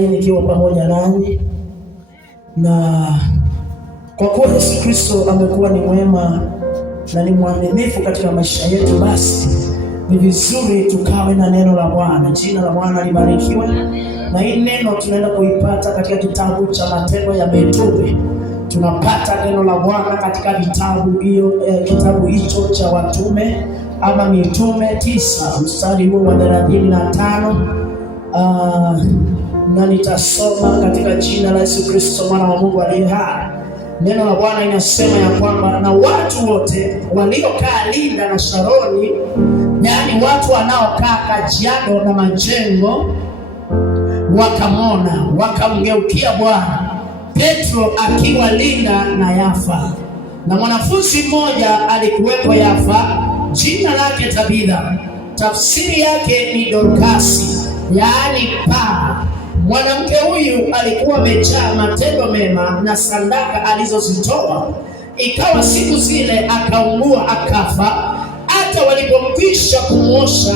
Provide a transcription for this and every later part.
nikiwa pamoja nanyi, na kwa kuwa Yesu Kristo amekuwa ni mwema na ni mwaminifu katika maisha yetu, basi ni vizuri tukawe na neno la Bwana. Jina la Bwana libarikiwe. Na hii neno tunaenda kuipata katika kitabu cha Matendo ya Mitume. Tunapata neno la Bwana katika kitabu hicho cha Watume ama Mitume 9 mstari huo wa 35. Na nitasoma katika jina la Yesu Kristo mwana wa Mungu aliye hai. Neno la Bwana inasema ya kwamba na watu wote waliokaa Linda na Sharoni, yaani watu wanaokaa Kajiado na Majengo, wakamwona, wakamgeukia Bwana Petro akiwa Linda na Yafa. Na mwanafunzi mmoja alikuwepo Yafa, jina lake Tabitha, tafsiri yake ni Dorkasi, yaani paa. Mwanamke huyu alikuwa amejaa matendo mema na sadaka alizozitoa. Ikawa siku zile akaugua akafa. Hata walipomkwisha kumwosha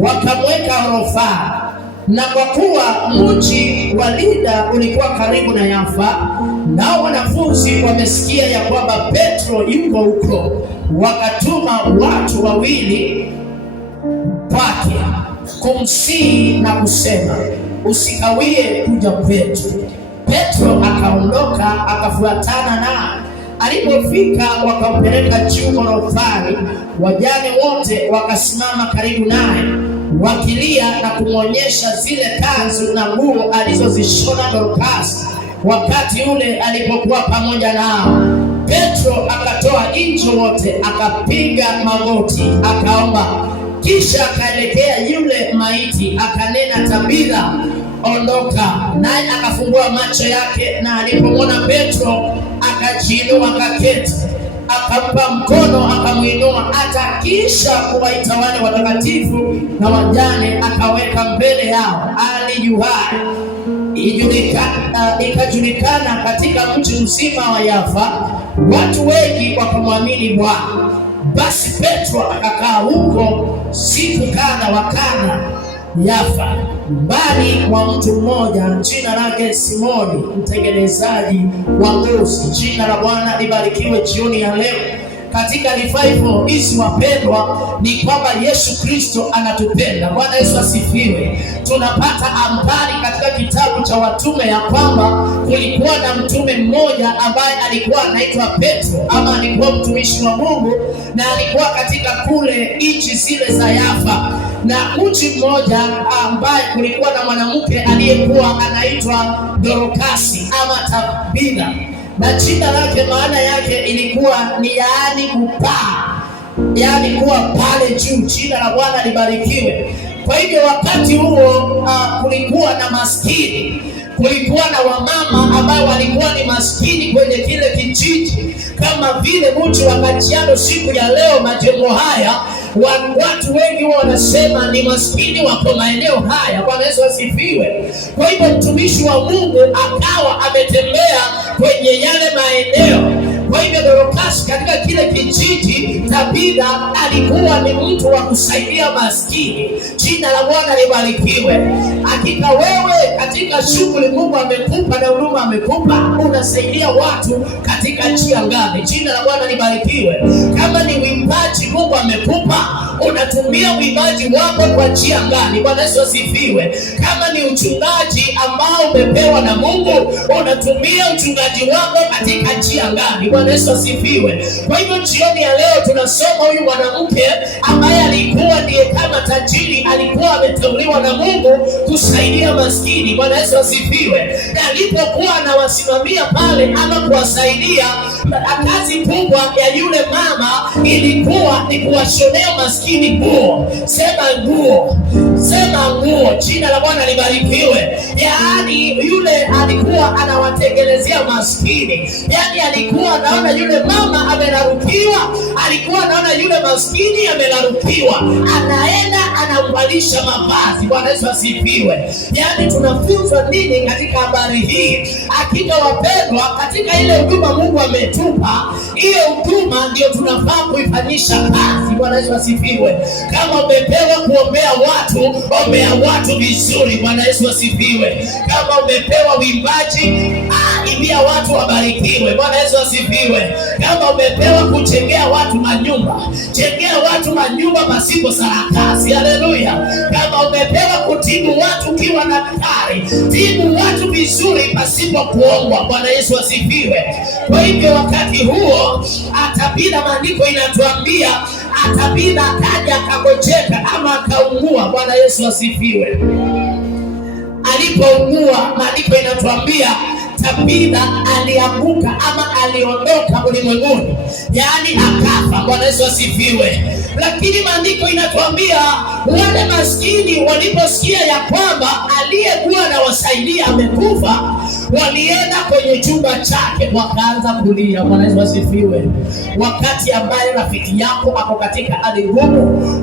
wakamweka orofani. Na kwa kuwa mji wa Lida ulikuwa karibu na Yafa, nao wanafunzi wamesikia ya kwamba Petro yuko huko, wakatuma watu wawili kwake kumsihi na kusema, usikawie kuja kwetu. Petro akaondoka akafuatana nao. Alipofika wakampeleka juu orofani. Wajane wote wakasimama karibu naye wakilia na kumwonyesha zile kanzu na nguo alizozishona Dorkasi wakati ule alipokuwa pamoja nao. Petro akatoa nje wote, akapiga magoti, akaomba. Kisha akaelekea yule maiti akanena, Tabitha, ondoka. Naye akafungua macho yake, na alipomwona Petro akajiinua akaketi. Akampa mkono akamwinua. Hata kisha kuwaita wale watakatifu na wajane akaweka mbele yao. Ali yu hai. Ikajulikana katika mji mzima wa Yafa, watu wengi wakamwamini Bwana. Basi Petro akakaa huko siku kadha wa kadha Yafa, mbali mwa mtu mmoja jina lake Simoni, mtengenezaji wa ngozi. Jina la Bwana libarikiwe jioni ya leo. Katika revival hizi wapendwa, ni kwamba Yesu Kristo anatupenda. Bwana Yesu asifiwe. Tunapata habari katika kitabu cha Watume ya kwamba kulikuwa na mtume mmoja ambaye alikuwa anaitwa Petro, ama alikuwa mtumishi wa Mungu, na alikuwa katika kule nchi zile za Yafa. Na mji mmoja ambaye kulikuwa na mwanamke aliyekuwa anaitwa Dorkasi ama Tabitha, na jina lake maana yake ilikuwa ni yaani kupaa, yaani kuwa pale juu. Jina la Bwana libarikiwe. Kwa hivyo wakati huo kulikuwa na maskini, kulikuwa na wamama ambao walikuwa ni maskini kwenye kile kijiji, kama vile mji wa Kajiado siku ya leo. Majengo haya watu wengi wanasema ni maskini wako maeneo haya. Bwana Yesu asifiwe. Kwa hivyo mtumishi wa Mungu akawa ametembea kwenye yale maeneo. Kwa hivyo Dorkasi katika kile kijiji, Tabitha alikuwa ni mtu wa kusaidia maskini. Jina la Bwana libarikiwe. Hakika wewe katika shughuli Mungu amekupa na huduma amekupa, unasaidia watu katika njia gani? Jina la Bwana libarikiwe. Kama ni uimbaji Mungu amekupa, unatumia uimbaji wako kwa njia gani? Bwana Yesu asifiwe. Kama ni uchungaji ambao umepewa na Mungu, unatumia uchungaji wako katika njia gani? Bwana Yesu asifiwe. Kwa hivyo jioni ya leo tunasoma huyu mwanamke ambaye alikuwa ndiye kama tajiri, alikuwa ameteuliwa na Mungu kusaidia maskini. Bwana Yesu asifiwe. Na alipokuwa anawasimamia pale ama kuwasaidia, kazi kubwa ya yule mama ilikuwa ni kuwashonea maskini nguo. Sema nguo, sema nguo. Jina la Bwana libarikiwe. Yaani yule alikuwa anawatengenezea maskini. Yaani alikuwa anaona yule mama amelarukiwa, alikuwa anaona yule maskini amelarukiwa, anaenda anamvalisha mavazi. Bwana Yesu asifiwe. Yaani tunafunzwa nini katika habari hii? Hakika wapendwa, katika ile huduma Mungu ametupa, ile huduma ndio tunafaa kuifanyisha kazi. Bwana Yesu asifiwe. Kama umepewa kuombea watu, ombea watu vizuri. Bwana Yesu asifiwe. Kama Kama umepewa uimbaji, imbia watu wabarikiwe. Bwana Yesu asifiwe. Kama umepewa kuchengea watu manyumba, chengea watu manyumba pasipo sarakasi. Haleluya. Kama umepewa kutibu watu ukiwa na daktari, tibu watu vizuri pasipo kuongwa. Bwana Yesu asifiwe. Kwa hivyo wakati huo atabida, maandiko inatuambia atabida akaja akagojeka ama akaungua. Bwana Yesu asifiwe. Alipoungua, maandiko inatuambia Tabitha alianguka ama aliondoka ulimwenguni, yaani akafa. Bwana Yesu asifiwe. Lakini maandiko inatuambia wale maskini waliposikia ya kwamba aliyekuwa anawasaidia amekufa, walienda kwenye chumba chake wakaanza kulia. Bwana Yesu asifiwe. Wakati ambaye rafiki yako ako katika hali ngumu,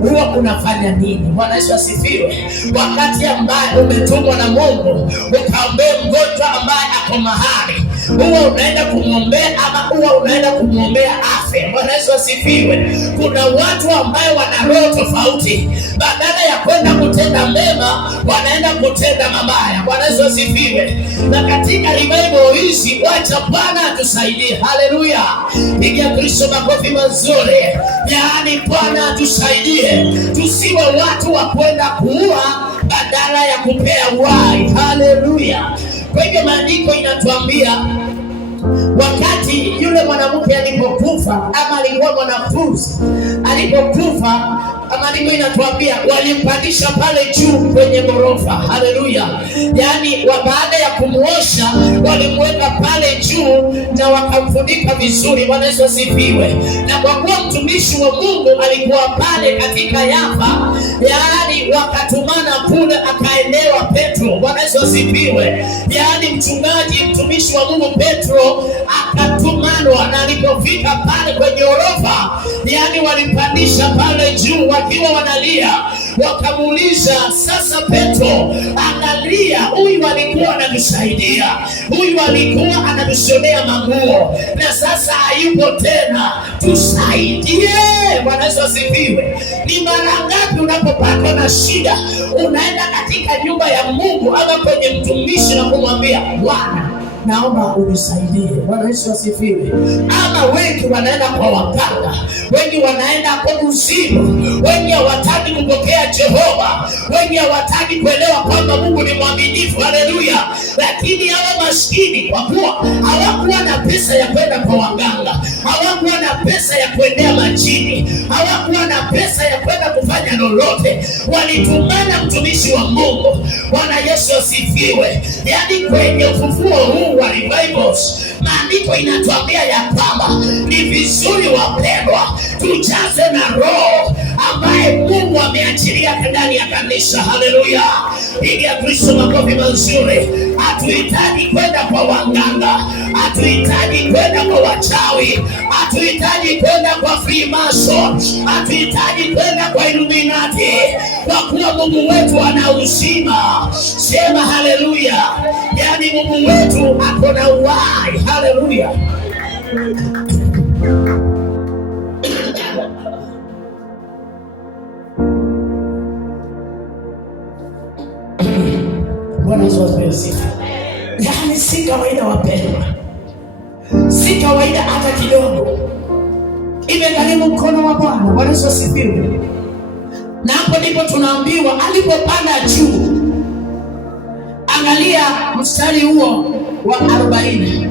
huwa unafanya nini? Bwana Yesu asifiwe. Wakati ambaye umetumwa na Mungu ukaombea mgonjwa ambaye ako mahali, huwa unaenda kumwombea ama huwa unaenda kumwombea afya. Bwana Yesu asifiwe. Kuna watu ambaye wana roho tofauti, badala ya kwenda kutenda mema wanaenda kutenda mabaya. Bwana Yesu asifiwe. Na katika revival hizi, wacha Bwana atusaidie. Haleluya. Pigia Kristo makofi mazuri. Yaani Bwana atusaidie tusiwe watu wa kwenda kuua badala ya kupea uhai. Haleluya. Kwa hivyo maandiko inatuambia wakati yule mwanamke alipokufa, ama alikuwa mwanafunzi alipokufa, maandiko inatuambia walimpandisha pale juu kwenye ghorofa. Haleluya. Yaani baada ya kumuosha walimweka pale juu na wakamfunika vizuri. Bwana Yesu asifiwe. Na kwa kuwa mtumishi wa Mungu alikuwa pale katika Yafa, yaani wakatumana kule, akaendewa Petro. Bwana Yesu asifiwe. Yaani mchungaji, mtumishi wa Mungu Petro akatumanwa, na alipofika pale kwenye ghorofa, yaani walimpandisha pale juu wakiwa wanalia. Wakamuuliza, sasa Petro, angalia, huyu alikuwa anatusaidia, huyu alikuwa anatushonea manguo, na sasa hayupo tena, tusaidie. Bwana Yesu asifiwe. Ni mara ngapi unapopatwa na shida unaenda katika nyumba ya Mungu ama kwenye mtumishi na kumwambia, Bwana, naomba unisaidie. Bwana Yesu asifiwe. Ama wengi wanaenda kwa waganga, wengi wanaenda kwa uzimu, wengi hawataki kupokea Jehova, wengi hawataki kuelewa kwamba Mungu ni mwaminifu. Haleluya. Lakini hawa maskini, kwa kuwa hawakuwa na pesa ya kwenda kwa waganga, hawakuwa na pesa ya kuendea majini, hawakuwa na pesa ya kwenda kufanya lolote, walitumana mtumishi wa Mungu. Bwana Yesu asifiwe. Yaani kwenye ufufuo huu wa revivals, maandiko inatuambia ya kwamba ni vizuri wapendwa, tujaze na roho ambaye Mungu ameachilia ndani ya kanisa. Haleluya. Pigia Kristo makofi mazuri. Hatuhitaji kwenda kwa waganga, hatuhitaji kwenda kwa wachawi, hatuhitaji kwenda kwa Freemason, hatuhitaji kwenda kwa Illuminati, kwa kuwa Mungu wetu ana uzima. Sema haleluya. Yaani Mungu wetu ako na uhai. Haleluya. Bwana Yesu asifiwe. Yaani si kawaida wapendwa, si kawaida hata kidogo. Imegharimu mkono wa Bwana. Bwana Yesu asifiwe. Na hapo ndipo tunaambiwa alipopanda juu, angalia mstari huo wa 40,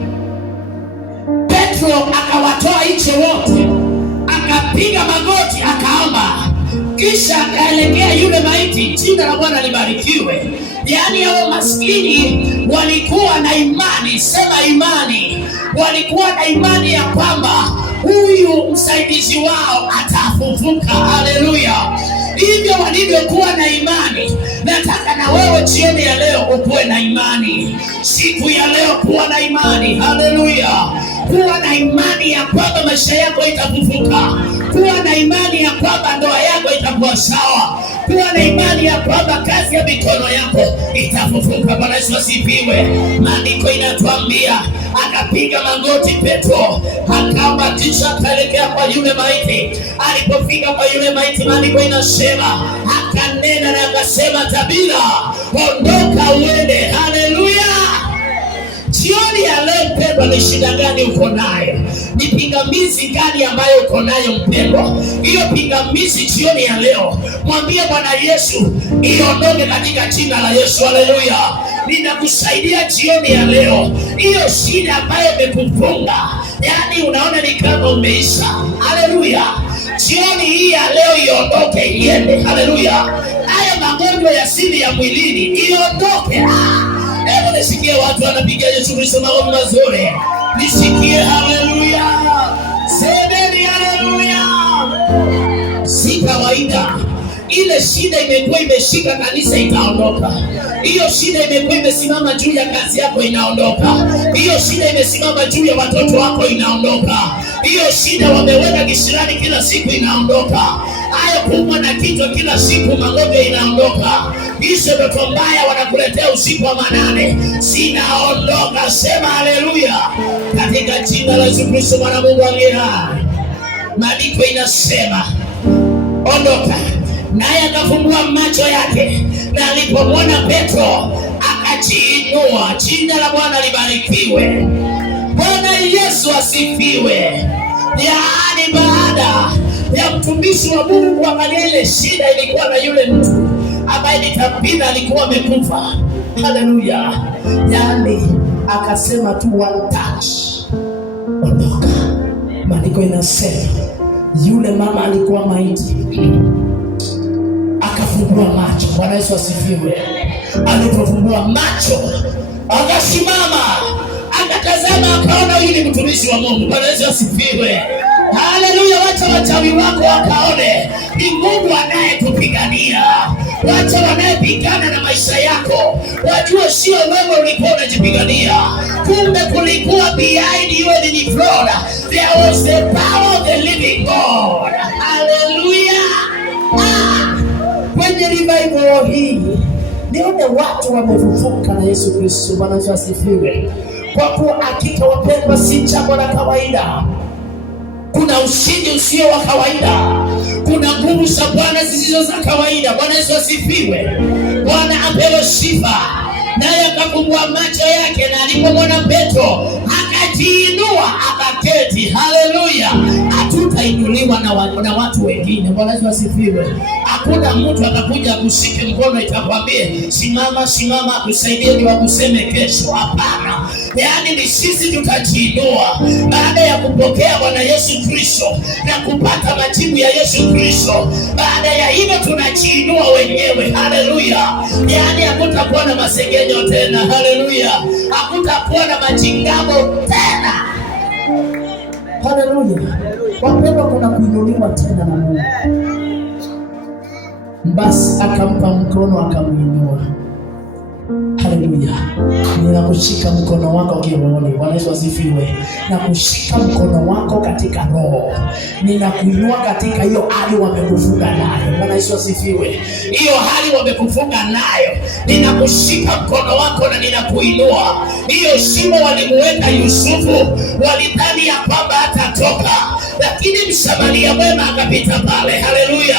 Petro akawatoa nje wote, akapiga magoti, akaomba, kisha akaelekea yule maiti. Jina la Bwana libarikiwe. Yaani hao maskini walikuwa na imani. Sema imani. Walikuwa na imani ya kwamba huyu msaidizi wao atafufuka. Haleluya. Hivyo walivyokuwa na imani, nataka na wewe jioni ya leo ukuwe na imani. Siku ya leo kuwa na imani. Haleluya. Kuwa na imani ya kwamba maisha yako itafufuka. Kuwa na imani ya kwamba ndoa yako itakuwa sawa. Kuwa na imani ya kwamba kazi ya mikono yako itafufuka. Bwana Yesu asifiwe. Maandiko inatuambia akapiga magoti Petro, akaomba, kisha akaelekea kwa yule maiti. Alipofika kwa yule maiti, maandiko inasema akanena na akasema, Tabitha, ondoka uende. Haleluya. ni shida gani uko nayo? Ni pingamizi gani ambayo uko nayo mpendwa? Hiyo pingamizi jioni ya leo mwambie Bwana Yesu iondoke katika jina la Yesu. Haleluya. Ninakusaidia jioni ya leo. Hiyo shida ambayo imekufunga, yaani unaona ni kama umeisha. Haleluya. Jioni hii ya leo iondoke iende. Haleluya. Haya magonjwa ya siri ya mwilini iondoke. Hebu nisikie watu wanapiga Yesu Kristo maombi mazuri. Nisikie haleluya. Semeni haleluya. Si kawaida. Ile shida imekuwa imeshika kanisa itaondoka. Hiyo shida imekuwa imesimama juu ya kazi yako inaondoka. Hiyo shida imesimama juu ya watoto wako inaondoka. Hiyo shida wameweka kisirani kila siku inaondoka. Hayo kuumwa na kichwa kila siku magonjwa inaondoka. Hizo ndoto mbaya wanakuletea usiku wa manane zinaondoka. Sema haleluya. Katika jina la Yesu Kristo mwana Mungu aliye hai. Maandiko inasema ondoka. Naye akafumbua macho yake, na alipomwona Petro akajiinua. Jina la Bwana libarikiwe. Bwana Yesu asifiwe. Yaani baada ya mtumishi wa Mungu kuangalia ile shida ilikuwa na yule mtu ambaye ni kabila alikuwa amekufa. Haleluya. Yaani akasema tu one touch, ondoka. Maandiko inasema yule mama alikuwa maiti, akafumbua macho. Bwana Yesu asifiwe. Alipofumbua macho akasimama, akatazama, akaona huyu ni mtumishi wa Mungu. Bwana Yesu asifiwe. Haleluya. Wacha wachawi wako wakaone ni Mungu anayekupigania. Wacha wanayepigana na maisha yako wajue sio wewe ulikuwa unajipigania. Kumbe kulikuwa behind you and in front there was the power of the living God. Haleluya. Kwenye revival hii nione watu wamefufuka na Yesu Kristo. Bwana Yesu asifiwe. Kwa kuwa hakika wapendwa, si jambo la kawaida. Kuna ushindi usio wa kawaida. Kuna nguvu za Bwana zisizo za kawaida. Bwana Yesu asifiwe. Bwana apewe sifa. Naye akafumbua macho yake, na alipomwona Petro akajiinua akaketi. Haleluya. Hatutainuliwa na watu wengine. Bwana Yesu asifiwe. Hakuna mtu atakuja kushike mkono itakwambie simama simama akusaidie ndio akuseme kesho. Hapana. Yaani ni sisi tutajiinua baada ya kupokea Bwana Yesu Kristo na kupata majibu ya Yesu Kristo. Baada ya hivyo tunajiinua wenyewe. Haleluya. Yaani hakutakuwa na masengenyo tena. Haleluya. Hakutakuwa na majingamo tena. Haleluya. Wapendwa, kuna kuinuliwa tena na Mungu. Basi akampa mkono akamuinua. Haleluya. Ninakushika mkono wako kirohoni. Bwana Yesu asifiwe. Nakushika mkono wako katika roho. Ninakuinua katika hiyo hali wamekufunga nayo. Bwana Yesu asifiwe. Hiyo hali wamekufunga nayo, ninakushika mkono wako na ninakuinua. Hiyo shimo walimuweka Yusufu, walidhani ya kwamba hatatoka, lakini Msamaria mwema akapita pale. Haleluya.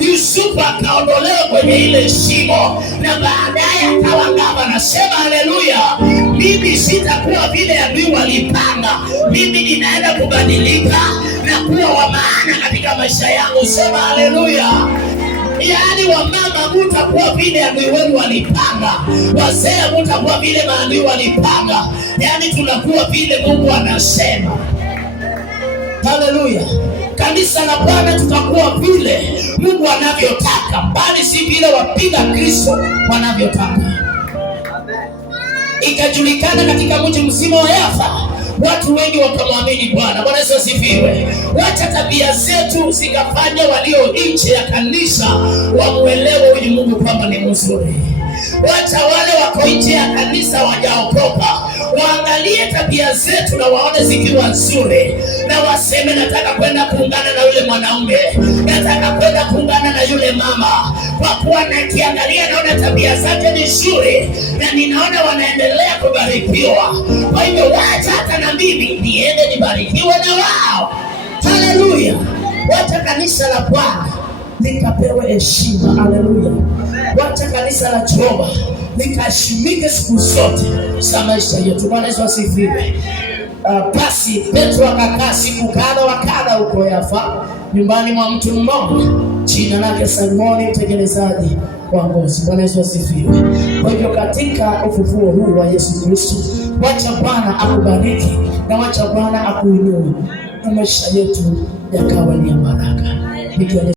Yusufu akaondolewa kwenye ile shimo na baadaye akawa ngama. Nasema haleluya. Mimi sitakuwa vile adui walipanga. Mimi ninaenda kubadilika na kuwa wa maana katika maisha yangu. Sema haleluya. Yaani wamama mutakuwa vile adui wenu walipanga. Wazee mutakuwa vile maadui walipanga. Yaani tunakuwa vile Mungu anasema. Haleluya. Kanisa la Bwana tutakuwa vile Mungu anavyotaka, bali si vile wapiga Kristo wanavyotaka. Ikajulikana katika mji mzima wa Yafa, watu wengi wakamwamini Bwana. Bwana Yesu asifiwe. Wacha tabia zetu zikafanya walio nje ya kanisa wamuelewe huyu Mungu kwamba ni mzuri. Wacha wale wako nje ya kanisa wajaokoka waangalie tabia zetu na waone zikiwa nzuri, na waseme nataka kwenda kuungana na yule mwanaume, nataka kwenda kuungana na yule mama, kwa kuwa nakiangalia naona tabia zake ni nzuri na ninaona wanaendelea kubarikiwa. Kwa hivyo wacha hata na mimi niende nibarikiwe na wao. Haleluya. Wacha kanisa la Bwana likapewe heshima. Haleluya. Wacha kanisa la Jehova likaheshimike siku zote za maisha yetu. Bwana Yesu asifiwe. Basi Petro akakaa siku kadha wa kadha huko Yafa, nyumbani mwa mtu mmoja jina lake Simoni, mtengenezaji wa ngozi. Bwana Yesu asifiwe. Kwa hivyo katika ufufuo huu wa Yesu Kristo, wacha Bwana akubariki na wacha Bwana akuinue na maisha yetu yakawa ni ya baraka.